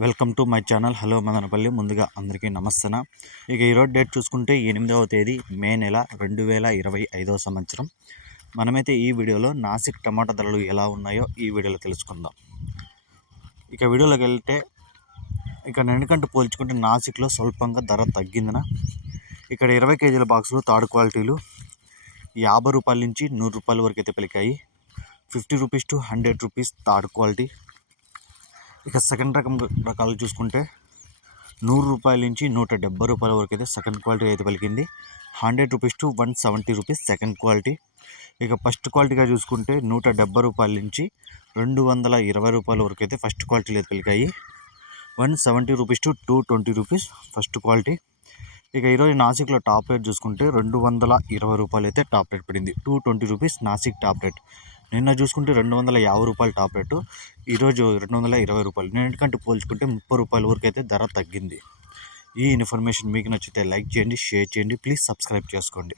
Welcome to my channel. Hello Madanapalle. ముందుగా అందరికీ నమస్తన? ఇక ఈరోజు డేట్ చూసుకుంటే ఎనిమిదవ తేదీ మే నెల రెండు వేల ఇరవై ఐదవ సంవత్సరం. మనమైతే ఈ వీడియోలో నాసిక్ టమాటా ధరలు ఎలా ఉన్నాయో ఈ వీడియోలో తెలుసుకుందాం. ఇక వీడియోలోకి వెళ్తే ఇక నిన్నకంటే పోల్చుకుంటే నాసిక్లో స్వల్పంగా ధర తగ్గిందన. ఇక్కడ ఇరవై కేజీల బాక్సులు థర్డ్ క్వాలిటీలు యాభై రూపాయల నుంచి నూరు రూపాయల వరకు అయితే పలికాయి fifty rupees to hundred rupees third quality. ఇక సెకండ్ రకం రకాలు చూసుకుంటే నూరు రూపాయల నుంచి నూట డెబ్బై రూపాయల వరకు అయితే సెకండ్ క్వాలిటీ అయితే పలికింది. Hundred rupees to one seventy rupees second quality ఇక ఫస్ట్ క్వాలిటీగా చూసుకుంటే నూట డెబ్బై రూపాయల నుంచి రెండు వందల ఇరవై రూపాయల వరకు అయితే ఫస్ట్ క్వాలిటీలు అయితే పలికాయి. One seventy rupees to two twenty rupees first quality ఇక ఈరోజు నాసిక్లో టాప్ రేట్ చూసుకుంటే రెండు వందల ఇరవై రూపాయలు అయితే టాప్ రేట్ పడింది. Two twenty rupees Nashik top rate నిన్న చూసుకుంటే రెండు వందల యాభై రూపాయలు టాప్ రేటు ఈరోజు రెండు వందల ఇరవై రూపాయలు. నిన్నటికంటే పోల్చుకుంటే ముప్పై రూపాయల వరకు అయితే ధర తగ్గింది. ఈ ఇన్ఫర్మేషన్ మీకు నచ్చితే లైక్ చేయండి షేర్ చేయండి ప్లీజ్ సబ్స్క్రైబ్ చేసుకోండి.